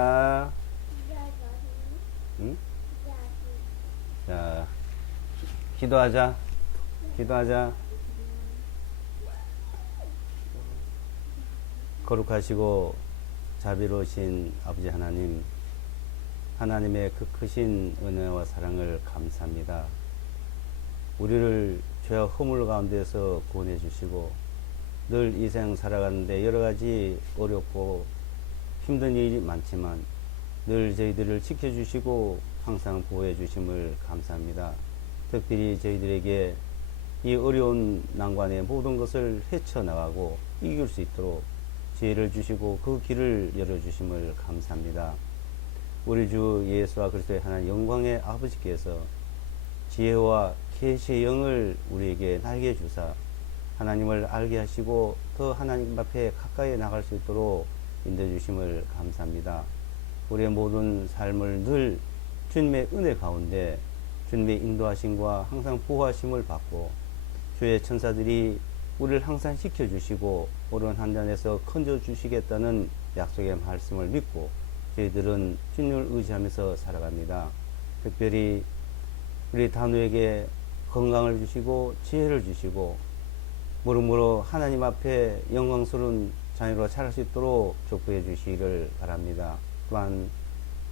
아, 응? 자, 기도하자. 기도하자. 거룩하시고 자비로우신 아버지 하나님, 하나님의 그 크신 은혜와 사랑을 감사합니다. 우리를 죄와 허물 가운데서 구원해 주시고 늘 이 생 살아가는데 여러 가지 어렵고 힘든 일이 많지만 늘 저희들을 지켜주시고 항상 보호해 주심을 감사합니다. 특별히 저희들에게 이 어려운 난관의 모든 것을 헤쳐나가고 이길 수 있도록 지혜를 주시고 그 길을 열어주심을 감사합니다. 우리 주 예수와 그리스도의 하나님 영광의 아버지께서 지혜와 계시의 영을 우리에게 날게 주사 하나님을 알게 하시고 더 하나님 앞에 가까이 나갈 수 있도록 인도해 주심을 감사합니다. 우리의 모든 삶을 늘 주님의 은혜 가운데 주님의 인도하심과 항상 보호하심을 받고 주의 천사들이 우리를 항상 지켜주시고 오른 한잔에서 건져주시겠다는 약속의 말씀을 믿고 저희들은 주님을 의지하면서 살아갑니다. 특별히 우리 단우에게 건강을 주시고 지혜를 주시고 무릇무릇 하나님 앞에 영광스러운 자녀로 자랄 수 있도록 축복해 주시기를 바랍니다. 또한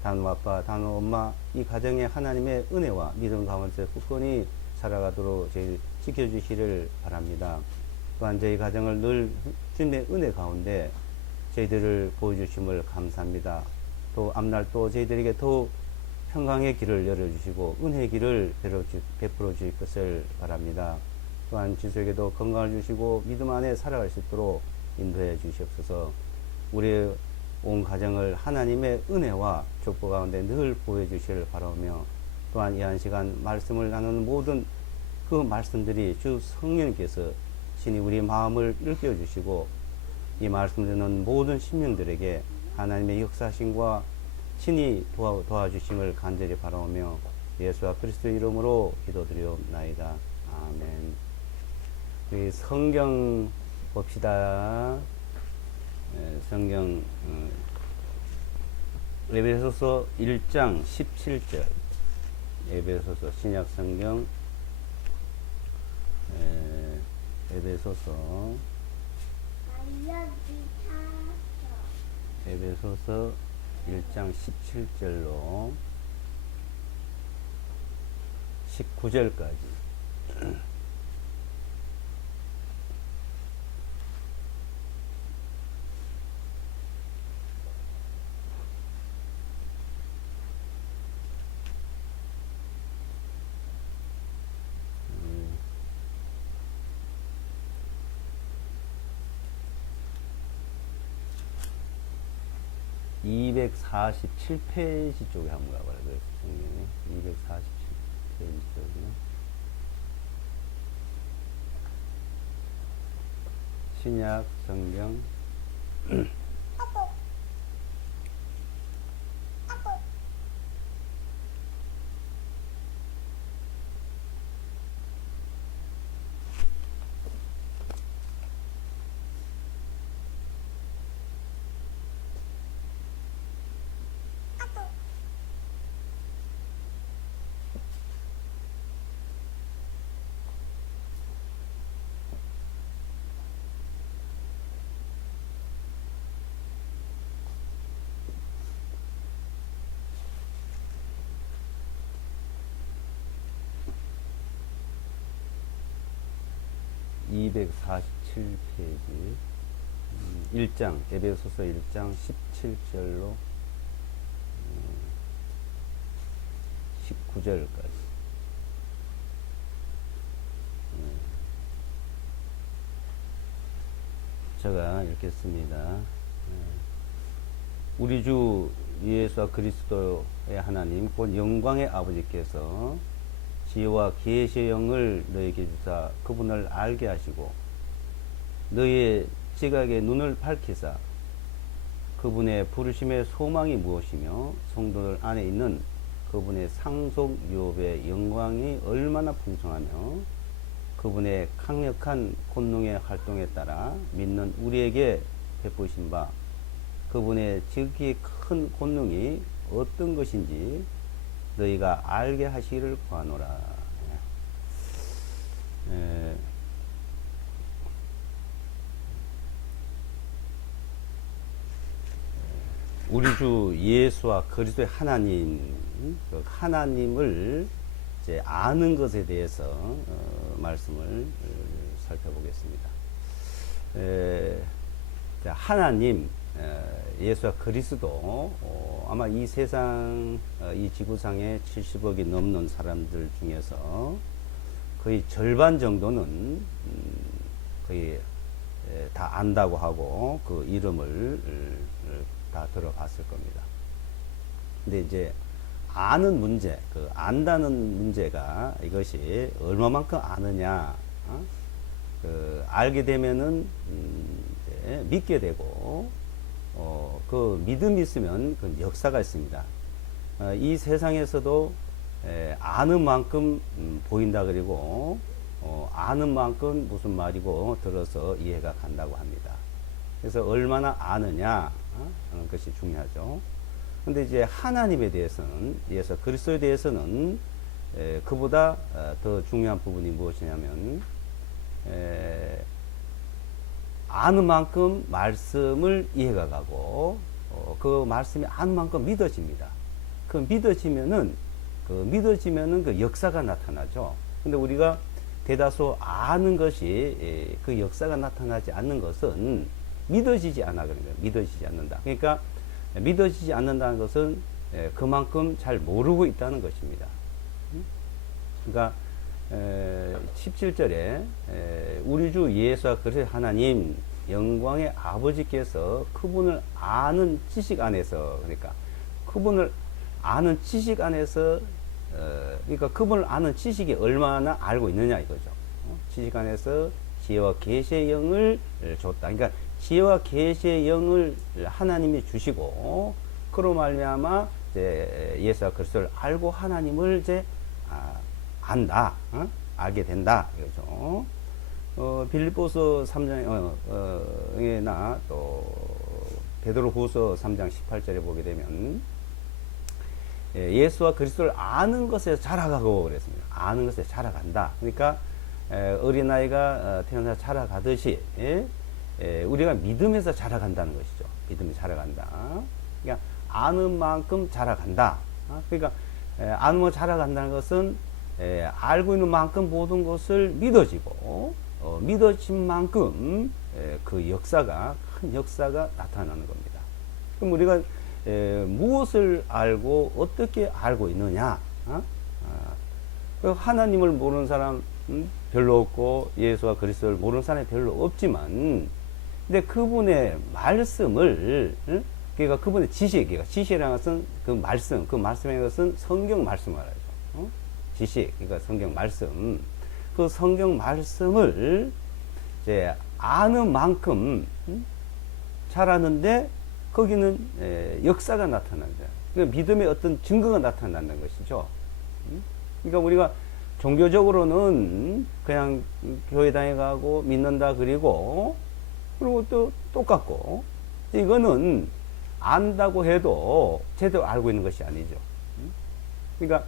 단우 아빠, 단우 엄마 이 가정에 하나님의 은혜와 믿음 가운데 굳건히 살아가도록 저희 지켜주시기를 바랍니다. 또한 저희 가정을 늘 주님의 은혜 가운데 저희들을 보여주심을 감사합니다. 또 앞날 또 저희들에게 더욱 평강의 길을 열어주시고 은혜의 길을 베풀어 주실 것을 바랍니다. 또한 지수에게도 건강을 주시고 믿음 안에 살아갈 수 있도록 인도해 주시옵소서. 우리의 온 가정을 하나님의 은혜와 축복 가운데 늘 보여 주시기를 바라며 또한 이 한 시간 말씀을 나누는 모든 그 말씀들이 주 성령님께서 신이 우리 마음을 일깨워 주시고 이 말씀 듣는 모든 신명들에게 하나님의 역사심과 신이 도와주심을 간절히 바라오며 예수와 그리스도 이름으로 기도드리옵나이다. 아멘. 우리 성경 봅시다. 성경 에베소서 1장 17절 에베소서 신약 성경 에베소서 1장 17절로 19절까지 (247페이지) 쪽에 한번 가봐요. 247페이지 쪽에 신약 성경 (247페이지) 1장 에베소서 1장 17절로 19절까지 제가 읽겠습니다. 우리 주 예수와 그리스도의 하나님 곧 영광의 아버지께서 지혜와 계시의 영을 너에게 주사 그분을 알게 하시고 너의 지각의 눈을 밝히사 그분의 부르심의 소망이 무엇이며 성도들 안에 있는 그분의 상속 유업의 영광이 얼마나 풍성하며 그분의 강력한 권능의 활동에 따라 믿는 우리에게 베푸신 바 그분의 지극히 큰 권능이 어떤 것인지 너희가 알게 하시기를 구하노라. 우리 주 예수와 그리스도의 하나님, 그 하나님을 이제 아는 것에 대해서 말씀을 살펴보겠습니다. 하나님, 예수와 그리스도, 아마 이 세상, 이 지구상에 70억이 넘는 사람들 중에서 거의 절반 정도는 거의 다 안다고 하고 그 이름을 다 들어봤을 겁니다. 근데 이제 아는 문제, 그 안다는 문제가 이것이 얼마만큼 아느냐, 알게 되면은 이제 믿게 되고, 그 믿음이 있으면 그 역사가 있습니다. 이 세상에서도 아는 만큼 보인다 그리고 아는 만큼 무슨 말이고 들어서 이해가 간다고 합니다. 그래서 얼마나 아느냐 하는 것이 중요하죠. 근데 이제 하나님에 대해서는, 예수 그리스도에 대해서는 그보다 더 중요한 부분이 무엇이냐면 아는 만큼 말씀을 이해가 가고 그 말씀이 아는 만큼 믿어집니다. 그 믿어지면은 그 역사가 나타나죠. 근데 우리가 대다수 아는 것이 그 역사가 나타나지 않는 것은 믿어지지 않아 그런 거예요. 믿어지지 않는다. 그러니까 믿어지지 않는다는 것은 그만큼 잘 모르고 있다는 것입니다. 그러니까 17절에 우리 주 예수와 그리스도의 하나님 영광의 아버지께서 그분을 아는 지식 안에서, 그러니까 그분을 아는 지식 안에서, 그러니까 그분을 아는 지식이 얼마나 알고 있느냐 이거죠. 지식 안에서 지혜와 계시의 영을 줬다. 그러니까 지혜와 계시의 영을 하나님이 주시고 그로 말미암아 이제 예수와 그리스도를 알고 하나님을 이제 안다, 알게 된다 이거죠. 빌립보서 3장에나 또 베드로후서 3장 18절에 보게 되면 예수와 그리스도를 아는 것에 자라가고 그랬습니다. 아는 것에 자라간다. 그러니까 어린아이가 태어나서 자라가듯이 우리가 믿음에서 자라간다는 것이죠. 믿음이 자라간다. 그러니까 아는 만큼 자라간다. 그러니까 아는 만큼 자라간다는 것은 알고 있는 만큼 모든 것을 믿어지고 믿어진 만큼 그 역사가, 큰 역사가 나타나는 겁니다. 그럼 우리가 무엇을 알고 어떻게 알고 있느냐? 하나님을 모르는 사람 별로 없고 예수와 그리스도를 모르는 사람이 별로 없지만, 근데 그분의 말씀을, 그러니까 그분의 지식, 그러니까 지식이라는 것은 그 말씀의 것은 성경 말씀을 알아요. 지식, 그러니까 성경 말씀, 그 성경 말씀을 이제 아는 만큼 잘하는데 거기는 역사가 나타난다. 그러니까 믿음의 어떤 증거가 나타난다는 것이죠. 그러니까 우리가 종교적으로는 그냥 교회 다녀가고 믿는다 그리고 또 똑같고, 이거는 안다고 해도 제대로 알고 있는 것이 아니죠. 그러니까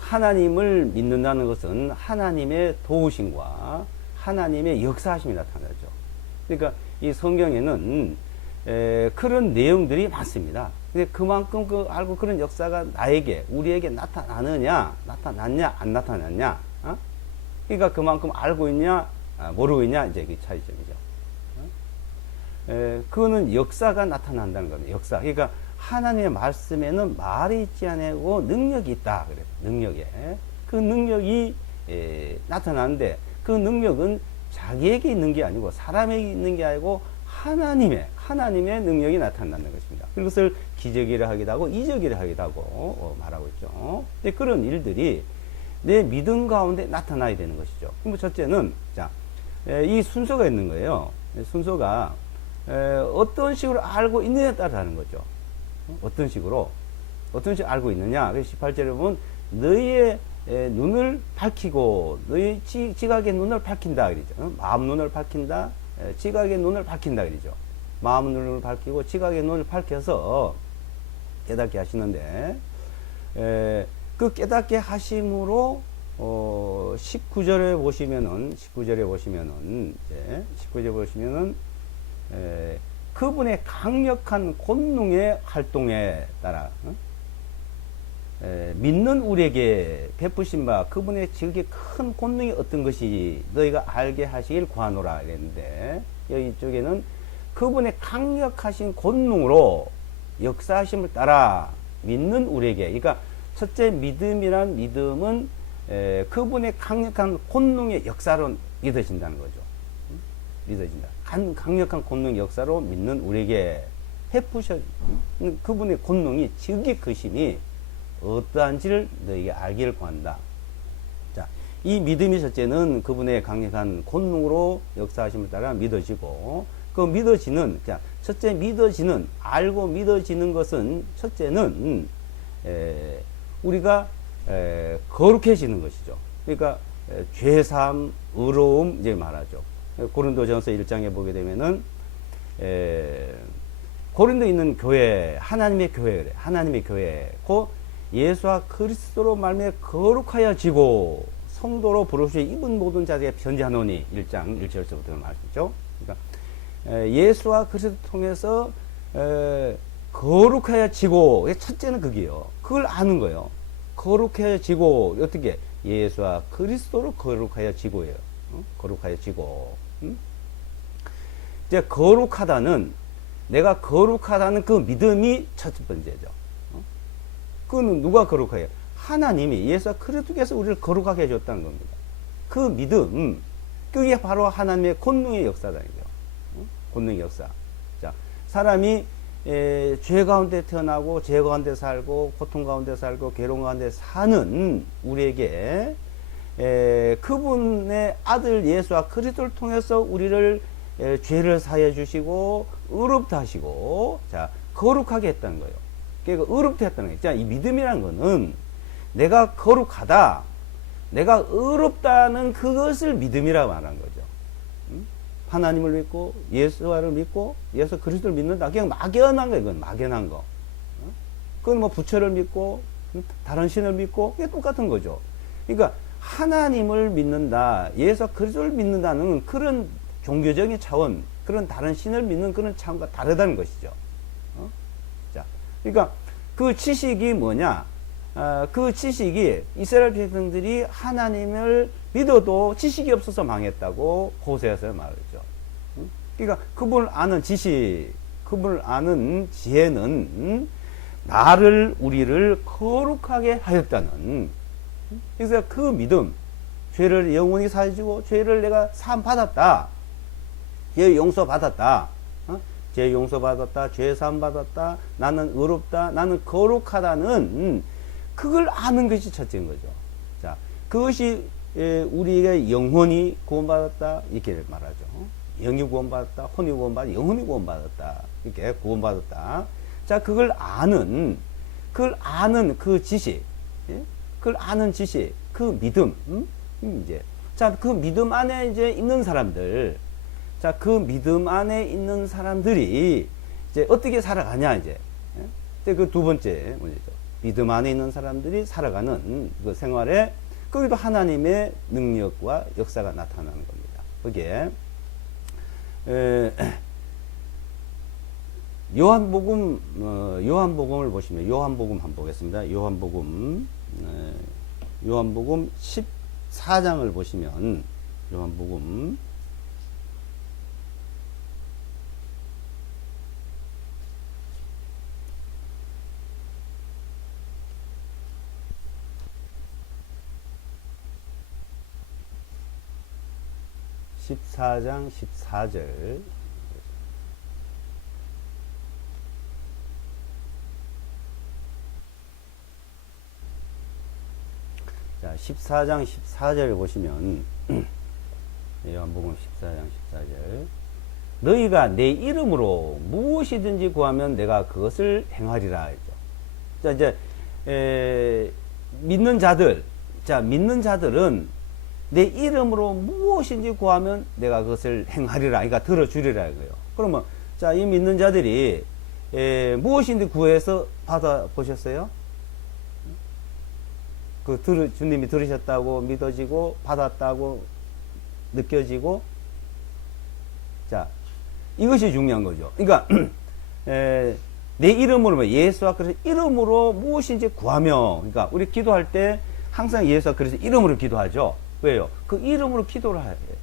하나님을 믿는다는 것은 하나님의 도우심과 하나님의 역사하심이 나타나죠. 그러니까 이 성경에는 그런 내용들이 많습니다. 근데 그만큼 알고 그런 역사가 우리에게 나타났냐, 안 나타났냐, 그러니까 그만큼 알고 있냐, 모르고 있냐, 이제 그 차이점이죠. 그거는 역사가 나타난다는 겁니다. 역사. 그러니까 하나님의 말씀에는 말이 있지 않고 능력이 있다. 그래요. 능력에. 그 능력이 나타나는데 그 능력은 자기에게 있는 게 아니고 사람에게 있는 게 아니고 하나님의 능력이 나타난다는 것입니다. 그것을 기적이라 하기도 하고 이적이라 하기도 하고 말하고 있죠. 근데 그런 일들이 내 믿음 가운데 나타나야 되는 것이죠. 그럼 첫째는 이 순서가 있는 거예요. 순서가 어떤 식으로 알고 있느냐에 따라 다른 거죠. 어떤 식으로 알고 있느냐. 18절에 보면 너희의 눈을 밝히고 너희 지각의 눈을 밝힌다 그러죠. 마음 눈을 밝힌다, 지각의 눈을 밝힌다 그러죠. 마음의 눈을 밝히고 지각의 눈을 밝혀서 깨닫게 하시는데, 그 깨닫게 하심으로 19절에 보시면은 이제 19절에 보시면은 그분의 강력한 권능의 활동에 따라 믿는 우리에게 베푸신 바 그분의 지극히 큰 권능이 어떤 것이 너희가 알게 하시길 구하노라 이랬는데, 여기 쪽에는 그분의 강력하신 권능으로 역사하심을 따라 믿는 우리에게, 그러니까 첫째 믿음이란 믿음은 그분의 강력한 권능의 역사로 믿어진다는 거죠. 믿어진다. 강력한 권능의 역사로 믿는 우리에게 베푸셔 그분의 권능이 지극히 크심이 어떠한지를 너희에게 알기를 구한다. 자, 이 믿음이 첫째는 그분의 강력한 권능으로 역사하심을 따라 믿어지고, 그 믿어지는, 자, 첫째 믿어지는, 알고 믿어지는 것은 첫째는 우리가 거룩해지는 것이죠. 그러니까 죄사함, 의로움 이제 말하죠. 고린도전서 1장에 보게 되면은 고린도에 있는 교회, 하나님의 교회, 하나님의 교회, 곧 예수와 그리스도로 말미암아 거룩하여지고 성도로 부르시에 입은 모든 자들에게 편지하노니 1장 1절부터 말씀이죠. 그러니까 예수와 그리스도 통해서 거룩하여지고, 첫째는 그게요. 그걸 아는 거예요. 거룩해지고, 어떻게? 예수와 그리스도로 거룩하여지고예요. 거룩하여지고. 이제 거룩하다는, 내가 거룩하다는 그 믿음이 첫 번째죠. 그거는 누가 거룩해요? 하나님이, 예수와 그리스도께서 우리를 거룩하게 해줬다는 겁니다. 그 믿음, 그게 바로 하나님의 권능의 역사다 이거예요. 권능의 역사. 자, 사람이 죄 가운데 태어나고 죄 가운데 살고 고통 가운데 살고 괴로움 가운데 사는 우리에게 그분의 아들 예수와 그리스도를 통해서 우리를 죄를 사해 주시고 의롭다 하시고, 자, 거룩하게 했다는 거예요. 그러니까 의롭다 했다는 거예요. 자, 이 믿음이라는 거는 내가 거룩하다, 내가 의롭다는 그것을 믿음이라고 말하는 거죠. 하나님을 믿고 예수와를 믿고 예수 그리스도를 믿는다. 그냥 막연한 거예요. 그건 막연한 거. 그건 뭐 부처를 믿고 다른 신을 믿고 그게 똑같은 거죠. 그러니까 하나님을 믿는다, 예수 그리스도를 믿는다는 그런 종교적인 차원, 그런 다른 신을 믿는 그런 차원과 다르다는 것이죠. 자, 그러니까 그 지식이 뭐냐? 그 지식이 이스라엘 백성들이 하나님을 믿어도 지식이 없어서 망했다고 호세아서 말했죠. 그러니까 그분을 아는 지식, 그분을 아는 지혜는 우리를 거룩하게 하였다는, 그래서 그 믿음, 죄를 영원히 사해주고 죄를 내가 사함 받았다, 죄 용서 받았다, 죄 용서 받았다, 죄 사함 받았다, 나는 의롭다, 나는 거룩하다는 그걸 아는 것이 첫째인 거죠. 자, 그것이 우리가 영혼이 구원받았다 이렇게 말하죠. 영이 구원받았다, 혼이 구원받았다, 영혼이 구원받았다 이렇게 구원받았다. 자, 그걸 아는 그 지식, 그걸 아는 지식, 그 믿음, 이제 자, 그 믿음 안에 이제 있는 사람들, 자, 그 믿음 안에 있는 사람들이 이제 어떻게 살아가냐 이제 그 두 번째 문제죠. 믿음 안에 있는 사람들이 살아가는 그 생활에 거기도 하나님의 능력과 역사가 나타나는 겁니다. 거기에 요한복음을 보시면 요한복음 한번 보겠습니다. 요한복음 14장을 보시면 요한복음 14장 14절. 자, 14장 14절을 보시면 요한복음 14장 14절. 너희가 내 이름으로 무엇이든지 구하면 내가 그것을 행하리라 했죠. 자, 이제 믿는 자들, 자, 믿는 자들은 내 이름으로 무엇인지 구하면 내가 그것을 행하리라, 그러니까 들어주리라 이거예요. 그러면 자, 이 믿는 자들이 무엇인데 구해서 받아 보셨어요? 주님이 들으셨다고 믿어지고 받았다고 느껴지고, 자, 이것이 중요한 거죠. 그러니까 내 이름으로, 예수와 그리스도 이름으로 무엇인지 구하며, 그러니까 우리 기도할 때 항상 예수와 그리스도 이름으로 기도하죠. 왜요? 그 이름으로 기도를 해야 돼요.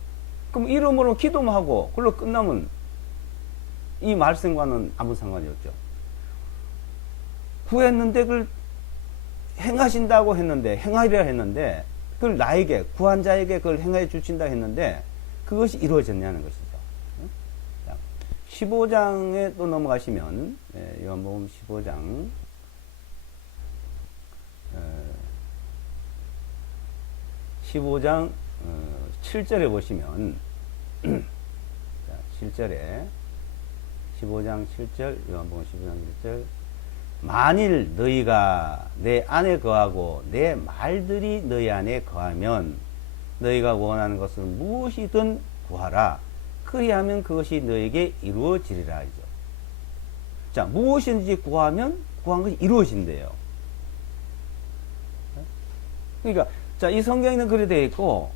그럼 이름으로 기도만 하고 그걸로 끝나면 이 말씀과는 아무 상관이 없죠. 구했는데 그걸 행하신다고 했는데, 행하리라 했는데, 그걸 나에게, 구한 자에게 그걸 행하여 주신다 했는데, 그것이 이루어졌냐는 것이죠. 15장에 또 넘어가시면, 요한복음 15장, 15장 7절에 보시면, 7절에, 15장 7절, 요한복음 15장 7절, 만일 너희가 내 안에 거하고 내 말들이 너희 안에 거하면 너희가 원하는 것을 무엇이든 구하라. 그리하면 그것이 너에게 이루어지리라 하죠. 자, 무엇인지 구하면 구한 것이 이루어진대요. 그러니까 자, 이 성경에는 그렇게 되어 있고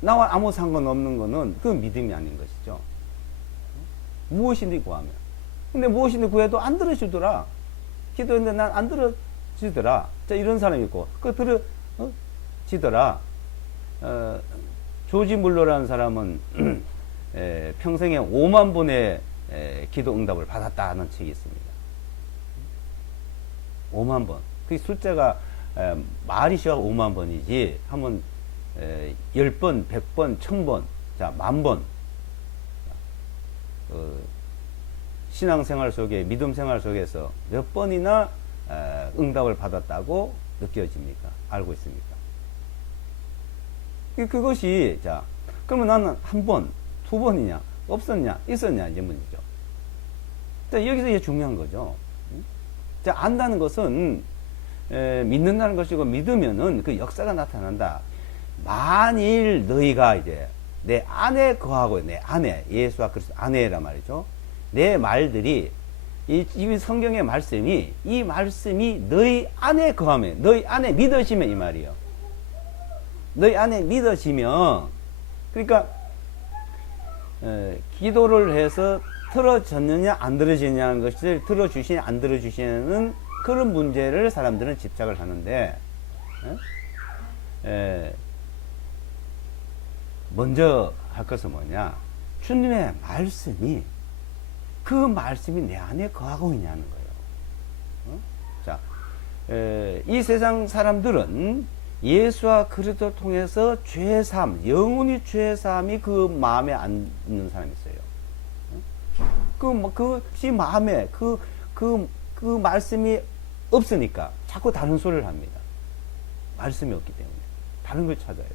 나와 아무 상관없는 거는 그 믿음이 아닌 것이죠. 무엇인지 구하면. 근데 무엇인지 구해도 안 들어주더라. 기도했는데 난 안 들어지더라. 자, 이런 사람이 있고, 들어지더라. 조지 물러라는 사람은 평생에 5만 번의 기도 응답을 받았다는 책이 있습니다. 5만 번. 그 숫자가 말이 쉬워 5만 번이지, 한번 10번, 100번, 1000번, 자, 10,000번. 신앙생활 속에, 믿음 생활 속에서 몇 번이나 응답을 받았다고 느껴집니까? 알고 있습니까? 그것이, 자, 그러면 나는 한 번, 두 번이냐, 없었냐, 있었냐, 이제 문제죠. 자, 여기서 이게 중요한 거죠. 자, 안다는 것은, 믿는다는 것이고, 믿으면은 그 역사가 나타난다. 만일 너희가 이제 내 안에 거하고, 내 안에, 예수와 그리스도 안에란 말이죠. 내 말들이, 이 성경의 말씀이, 이 말씀이 너희 안에 거하면, 너희 안에 믿어지면 이 말이요. 너희 안에 믿어지면, 그러니까, 기도를 해서 틀어졌느냐, 안 들어지느냐는 것을 들어주시냐, 안 들어주시냐는 그런 문제를 사람들은 집착을 하는데, 먼저 할 것은 뭐냐? 주님의 말씀이, 그 말씀이 내 안에 거하고 있냐는 거예요. 자, 이 세상 사람들은 예수와 그리스도를 통해서 죄사함, 영원히 죄사함이 그 마음에 안 있는 사람이 있어요. 그 마음에 그 말씀이 없으니까 자꾸 다른 소리를 합니다. 말씀이 없기 때문에 다른 걸 찾아요.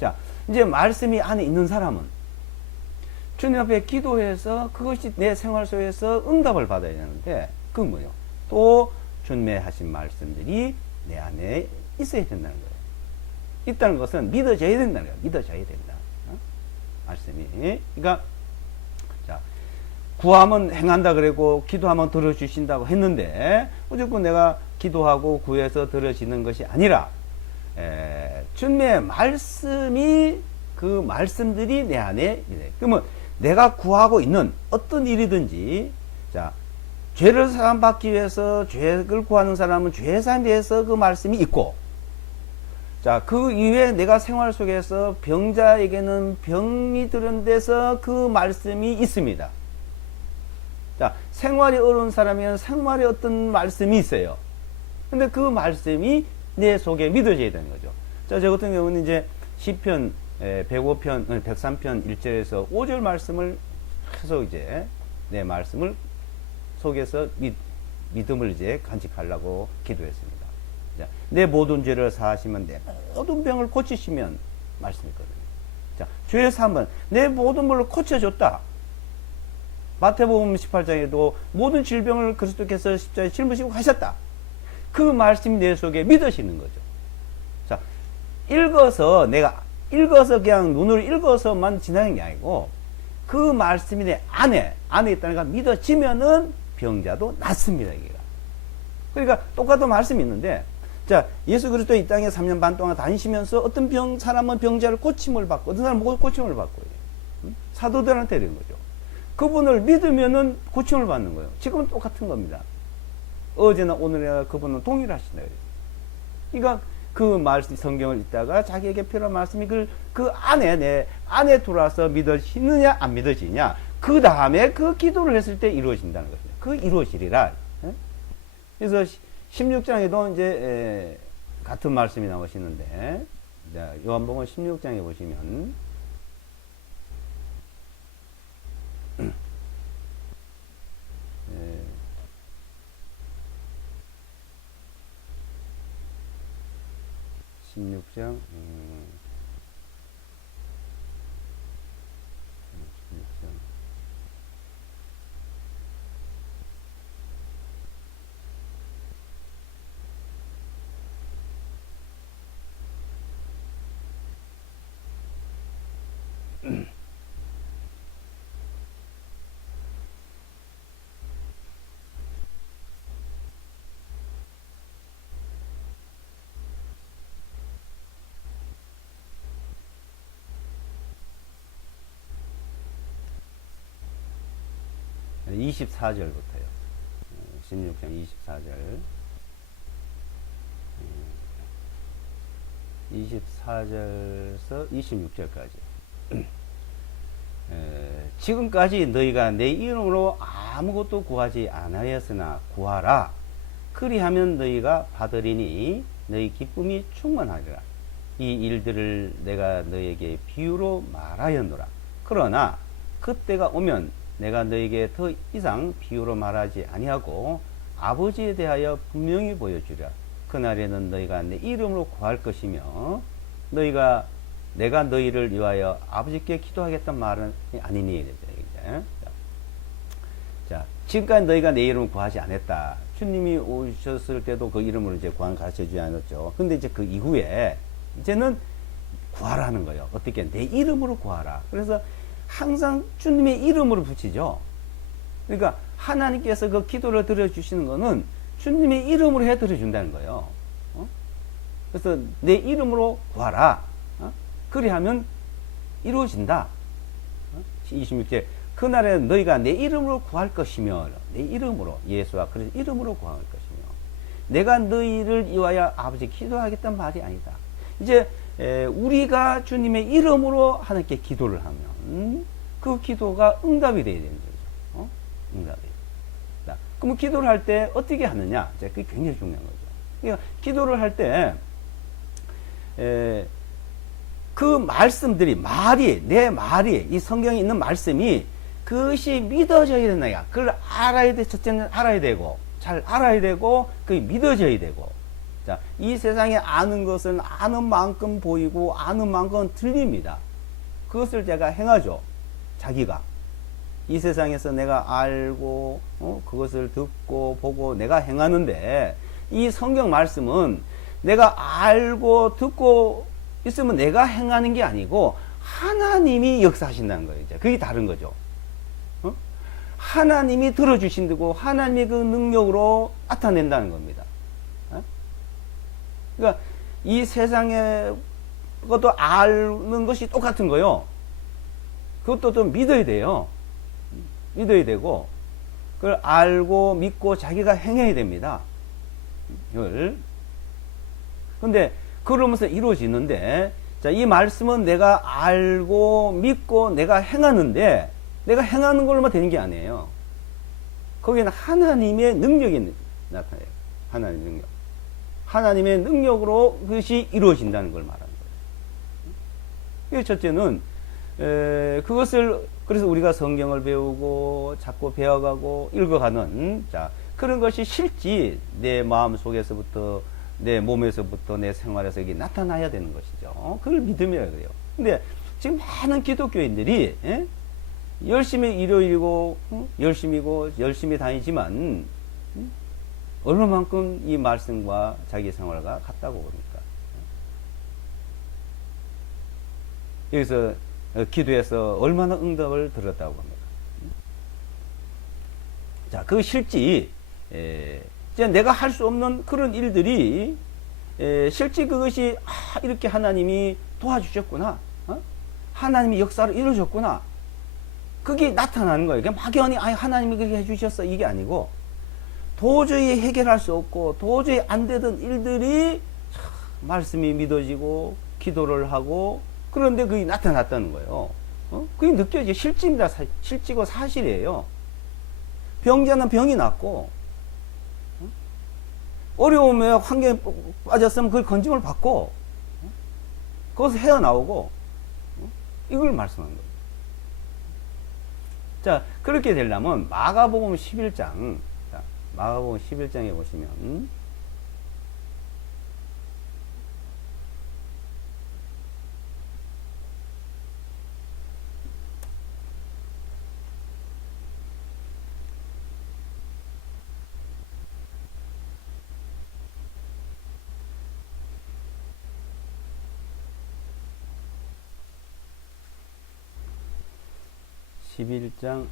자, 이제 말씀이 안에 있는 사람은 주님 앞에 기도해서 그것이 내 생활 속에서 응답을 받아야 되는데, 그건 뭐예요? 또 주님의 하신 말씀들이 내 안에 있어야 된다는 거예요. 있다는 것은 믿어져야 된다는 거예요. 믿어져야 된다. 말씀이. 그러니까, 자, 구하면 행한다 그랬고, 기도하면 들어주신다고 했는데, 무조건 내가 기도하고 구해서 들어지는 것이 아니라, 주님의 말씀이, 그 말씀들이 내 안에, 그러면 내가 구하고 있는 어떤 일이든지, 자, 죄를 사함받기 위해서 죄를 구하는 사람은 죄 사함에 대해서 그 말씀이 있고, 자, 그 이외에 내가 생활 속에서 병자에게는 병이 들은 데서 그 말씀이 있습니다. 자, 생활이 어려운 사람이면 생활에 어떤 말씀이 있어요. 근데 그 말씀이 내 속에 믿어져야 되는 거죠. 자, 저 같은 경우는 이제 시편 105편, 103편 1절에서 5절 말씀을 계속 이제 내 말씀을 속에서 믿음을 이제 간직하려고 기도했습니다. 자, 내 모든 죄를 사하시면 내 모든 병을 고치시면 말씀이거든요. 자, 죄의 사함은 내 모든 것을 고쳐줬다. 마태복음 18장에도 모든 질병을 그리스도께서 십자가에 짊으시고 가셨다. 그 말씀이 내 속에 믿어지는 거죠. 자, 내가 읽어서 그냥 눈으로 읽어서만 지나는 게 아니고, 그 말씀이 내 안에 있다는 걸 믿어지면은 병자도 낫습니다. 이게. 그러니까 똑같은 말씀이 있는데, 자, 예수 그리스도 이 땅에 3년 반 동안 다니시면서 어떤 사람은 병자를 고침을 받고, 어떤 사람은 고침을 받고, 사도들한테 이런 거죠. 그분을 믿으면은 고침을 받는 거예요. 지금은 똑같은 겁니다. 어제나 오늘이나 그분은 동일하시다. 그러니까 그 말씀, 성경을 읽다가 자기에게 필요한 말씀이 그 안에, 내 안에 들어와서 믿어지느냐, 안 믿어지냐. 그 다음에 그 기도를 했을 때 이루어진다는 것입니다. 그 이루어지리라. 그래서 16장에도 이제 같은 말씀이 나오시는데, 요한복음 16장에 보시면, 16장, 16장. 네, 24절부터요. 16장 24절. 24절에서 26절까지. 지금까지 너희가 내 이름으로 아무것도 구하지 않았으나 구하라. 그리하면 너희가 받으리니 너희 기쁨이 충만하리라. 이 일들을 내가 너희에게 비유로 말하였노라. 그러나 그때가 오면 내가 너희에게 더 이상 비유로 말하지 아니하고 아버지에 대하여 분명히 보여주랴. 그날에는 너희가 내 이름으로 구할 것이며 내가 너희를 위하여 아버지께 기도하겠다는 말은 아니니. 자, 지금까지 너희가 내 이름을 구하지 않았다. 주님이 오셨을 때도 그 이름으로 이제 구한 가르쳐 주지 않았죠. 근데 이제 그 이후에 이제는 구하라는 거예요. 어떻게? 내 이름으로 구하라. 그래서 항상 주님의 이름으로 붙이죠. 그러니까 하나님께서 그 기도를 드려주시는 거는 주님의 이름으로 해 드려준다는 거예요. 그래서 내 이름으로 구하라. 그리하면 이루어진다. 26절. 그날에 너희가 내 이름으로 구할 것이며, 내 이름으로, 예수와 그리스도 이름으로 구할 것이며, 내가 너희를 위하여 아버지 기도하겠다는 말이 아니다. 이제 우리가 주님의 이름으로 하나님께 기도를 하면 그 기도가 응답이 되어야 되는 거죠. 응답이. 자, 그럼 기도를 할 때 어떻게 하느냐? 그게 굉장히 중요한 거죠. 그러니까 기도를 할 때 그 말씀들이 내 말이 이 성경에 있는 말씀이 그것이 믿어져야 된다. 그걸 알아야 돼. 첫째는 알아야 되고, 잘 알아야 되고, 그게 믿어져야 되고. 자, 이 세상에 아는 것은 아는 만큼 보이고 아는 만큼 들립니다. 그것을 제가 행하죠. 자기가. 이 세상에서 내가 알고 그것을 듣고 보고 내가 행하는데, 이 성경 말씀은 내가 알고 듣고 있으면 내가 행하는 게 아니고 하나님이 역사하신다는 거예요. 그게 다른 거죠. 하나님이 들어주신다고 하나님의 그 능력으로 나타낸다는 겁니다. 그러니까 이 세상에 그것도 아는 것이 똑같은 거요. 그것도 좀 믿어야 돼요. 믿어야 되고, 그걸 알고 믿고 자기가 행해야 됩니다. 근데 그러면서 이루어지는데, 자, 이 말씀은 내가 알고 믿고 내가 행하는데, 내가 행하는 걸로만 되는 게 아니에요. 거기는 하나님의 능력이 나타나요. 하나님의 능력. 하나님의 능력으로 그것이 이루어진다는 걸 말하는 거예요. 첫째는 그것을, 그래서 우리가 성경을 배우고 자꾸 배워가고 읽어가는, 자, 그런 것이 실지 내 마음 속에서부터, 내 몸에서부터, 내 생활에서 이게 나타나야 되는 것이죠. 그걸 믿음이라 그래요. 근데 지금 많은 기독교인들이 열심히 일요일이고 열심히 다니지만 얼마만큼 이 말씀과 자기 생활과 같다고 봅니까? 여기서 기도해서 얼마나 응답을 들었다고 합니다. 자, 그 실지 내가 할 수 없는 그런 일들이 실제 그것이 이렇게 하나님이 도와주셨구나, 하나님이 역사를 이루어졌구나, 그게 나타나는 거예요. 그냥 막연히 하나님이 그렇게 해주셨어 이게 아니고, 도저히 해결할 수 없고 도저히 안 되던 일들이 말씀이 믿어지고 기도를 하고, 그런데 그게 나타났다는 거예요. 그게 느껴져. 실제입니다. 실제고 사실이에요. 병자는 병이 낫고, 어려움에 환경에 빠졌으면 그걸 건짐을 받고, 거기서 헤어나오고, 이걸 말씀한 거예요. 자, 그렇게 되려면 마가복음 11장, 마가복음 11장에 보시면, 11장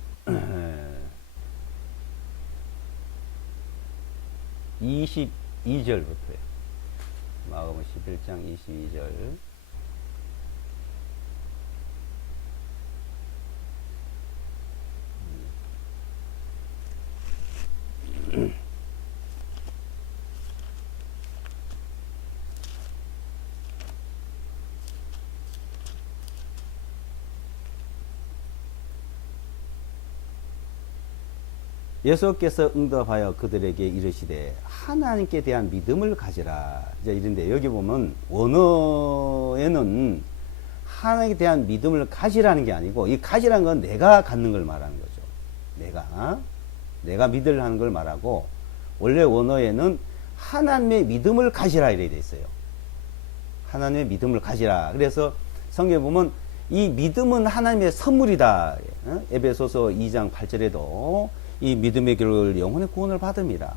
22절부터요. 마가복음 11장 22절. 예수께서 응답하여 그들에게 이르시되 하나님께 대한 믿음을 가지라. 이제 이런데 여기 보면 원어에는 하나님께 대한 믿음을 가지라는 게 아니고, 이 가지라는 건 내가 갖는 걸 말하는 거죠. 내가 믿으라는 걸 말하고, 원래 원어에는 하나님의 믿음을 가지라 이렇게 돼 있어요. 하나님의 믿음을 가지라. 그래서 성경에 보면 이 믿음은 하나님의 선물이다. 에베소서 2장 8절에도 이 믿음의 결을 영혼의 구원을 받음이라.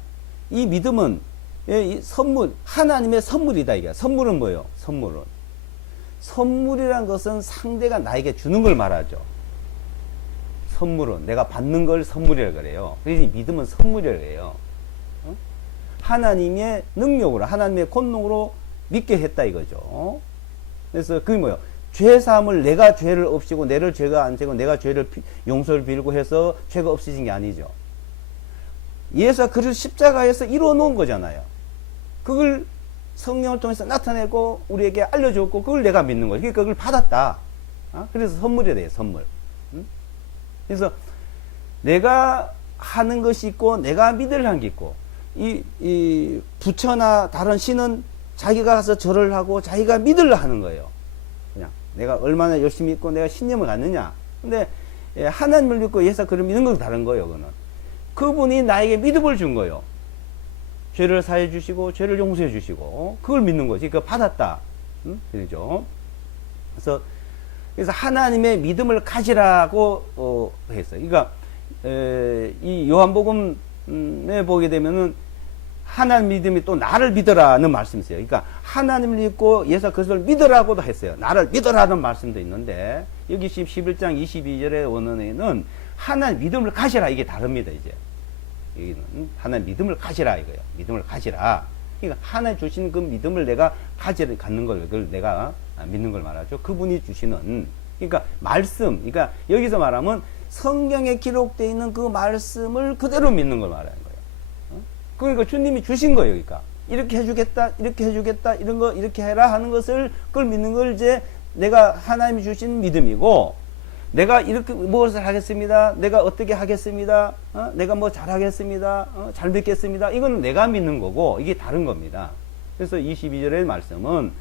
이 믿음은 이 선물, 하나님의 선물이다. 이게 선물은 뭐예요? 선물이란 것은 상대가 나에게 주는 걸 말하죠. 선물은 내가 받는 걸 선물이라고 그래요. 그래서 믿음은 선물이라고 해요. 하나님의 능력으로, 하나님의 권능으로 믿게 했다 이거죠. 그래서 그게 뭐예요? 죄사함을, 내가 죄를 없이고 내를 죄가 안 지고 내가 죄를 용서를 빌고 해서 죄가 없어진 게 아니죠. 예수가 그를 십자가에서 이루어 놓은 거잖아요. 그걸 성령을 통해서 나타내고 우리에게 알려줬고, 그걸 내가 믿는 거예요. 그러니까 그걸 받았다. 그래서 선물이 돼요, 선물. 그래서 내가 하는 것이 있고 내가 믿으려는 게 있고, 이 부처나 다른 신은 자기가 가서 절을 하고 자기가 믿으려 하는 거예요. 그냥 내가 얼마나 열심히 믿고 내가 신념을 갖느냐. 근데 하나님을 믿고 예수가 그를 믿는 건 다른 거예요. 그거는 그분이 나에게 믿음을 준 거예요. 죄를 사해 주시고 죄를 용서해 주시고, 그걸 믿는 거지. 그러니까 받았다. 그렇죠? 그래서 하나님의 믿음을 가지라고 했어요. 그러니까 이 요한복음에 보게 되면은 하나님 믿음이 또 나를 믿어라는 말씀이 있어요. 그러니까 하나님을 믿고 예수 그리스도를 믿으라고도 했어요. 나를 믿어라는 말씀도 있는데, 여기 11장 22절의 원어에는 하나님 믿음을 가지라, 이게 다릅니다. 이제 여기는 하나님 믿음을 가지라 이거예요. 믿음을 가지라. 그러니까 하나님 주신 그 믿음을 내가 갖는 걸, 그걸 내가 믿는 걸 말하죠. 그분이 주시는, 그러니까 말씀, 그러니까 여기서 말하면 성경에 기록되어 있는 그 말씀을 그대로 믿는 걸 말하는 거예요. 그러니까 주님이 주신 거예요. 그러니까 이렇게 해주겠다, 이렇게 해주겠다, 이런 거 이렇게 해라 하는 것을, 그걸 믿는 걸 이제 내가 하나님이 주신 믿음이고, 내가 이렇게 무엇을 하겠습니다, 내가 어떻게 하겠습니다, 내가 뭐 잘하겠습니다, 잘 믿겠습니다, 이건 내가 믿는 거고, 이게 다른 겁니다. 그래서 22절의 말씀은